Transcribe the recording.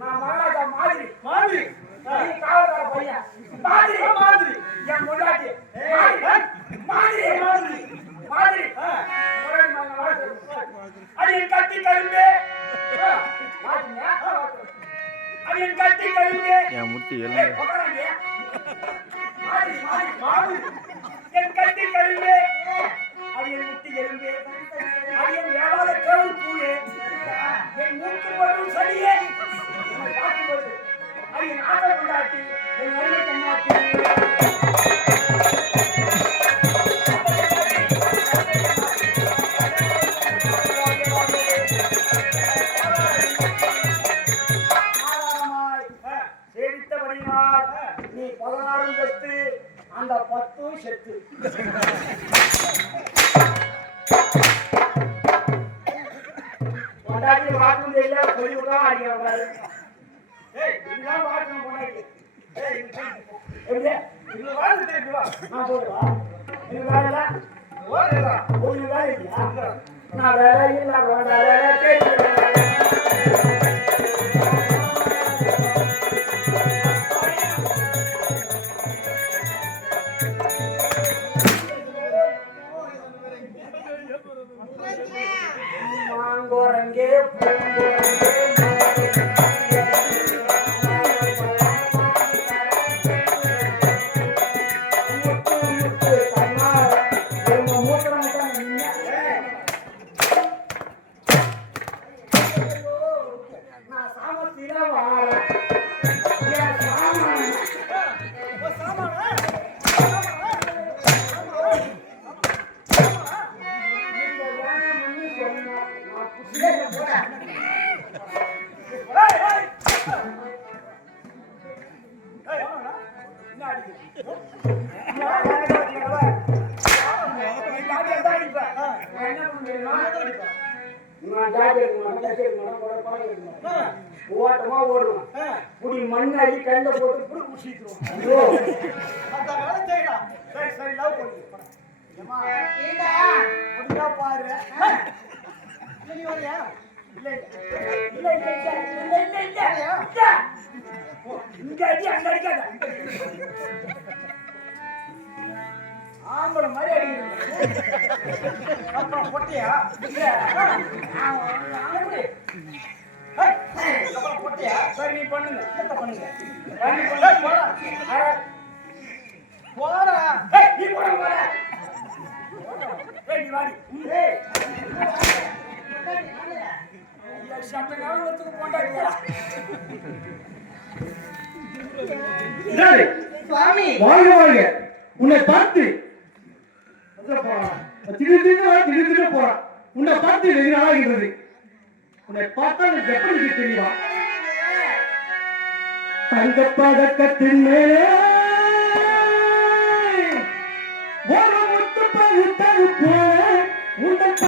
மகாராஜா மாதிரி மாதிரி. மாதிரி மாதிரி என் முன்னாடி மாதிரி மாதிரி மாதிரி வாழ்த்து. அடியின் கட்டி கரும்பு மாட்டு. அடியின் கட்டி கரும்பு என் முட்டி மாதிரி என் கட்டி கரும்பு அடியின் முட்டி எலும்பு. அடியின் வேளாத கேள் பூவே. என் மூக்கு சளியே. என்னை பார்க்கும்போது அடியின் ஆசை கொண்டாட்டி. என் நல்ல கண்ணாட்டி. சேவித்தபடியினால் நீ பதினாறும் பெற்று அந்த பத்தும் செத்து. கொண்டாட்டி வாட்டும் தெரியல பொய் விடாம அடிக்கிறாங்க ஏய் இதுதான் தெரியுது வா நான் வேலை இல்லை? வேலை நான் சாமத்தில வாரேன் ஓட்டமா ஓடுவேன் புடி மண் அள்ளி கண்ட போட்டு புடி புடிச்சிட்டுருவான். சரி சரி லவ் பாரு இங்க அடி அங்க அடிக்காத ஆம்பளை மாதிரி அடிக்கிறீங்க. அப்புறம் பொட்டியா இல்ல, சரி நீ பண்ணுங்க பண்ணுங்க சட்ட காலத்துக்கு வாழ்க உன்னை பார்த்து போறான். திடீர் திடீர்னு வர, திடீர் திடீர்னு போறான். உன்னை பார்த்து நாளாகின்றது உன்னை பார்த்தா எப்படி தெரியுமா தங்க பதக்கத்தின் மேலே